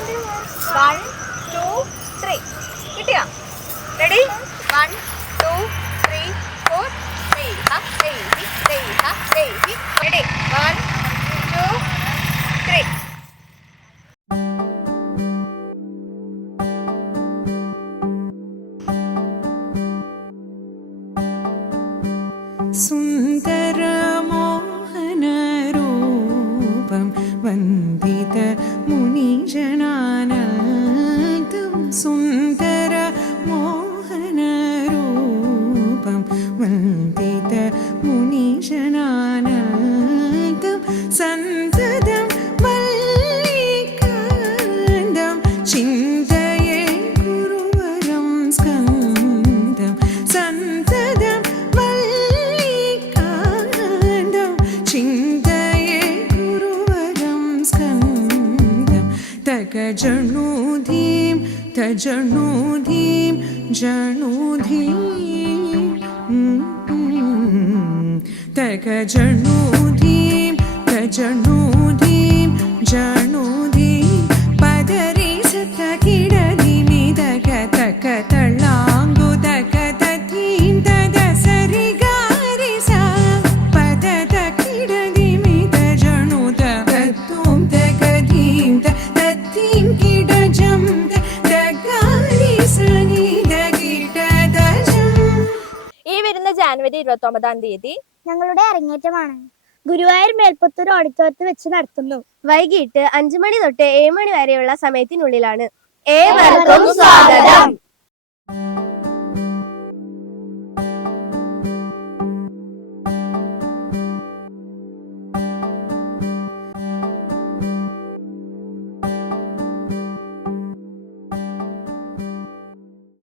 1 2 3 കിട്ടിയോ? Ready? 1 2 3 4 ready? 1 2 3. സുന്ദര മോഹന രൂപം വന്ദിത മുനിജനാനന്ദം സുന്ദര മോഹന രൂപം വന്ദിത മുനിജനാനന്ദം സന്തതം വല്ലികാന്തം ചിന്തയേ ഗുരുവരം സ്കന്ദം സന്തതം ജണുധീം തജണുധീം ജണുധീം തക ജണുധീം തജണുധീം ജണുധീം പദരി സത കിടധിമി തക തക തളാംഗു തക തധീം തദ സരി ഗാരി സ പദ തകിടധിമി തജണു തതും തകധീം തധീം കിടജം തഗാരി സനി തകിടദജം. ഈ വരുന്ന ജാനുവരി 29 ഞങ്ങളുടെ അരങ്ങേറ്റമാണ്. ഗുരുവായൂർ മേൽപ്പത്തൂർ ഓഡിറ്റോറിയത്തിൽ വെച്ച് നടത്തുന്നു. വൈകിട്ട് 5 മണി തൊട്ട് 7 മണി വരെയുള്ള സമയത്തിനുള്ളിലാണ്. ഏവർക്കും സ്വാഗതം.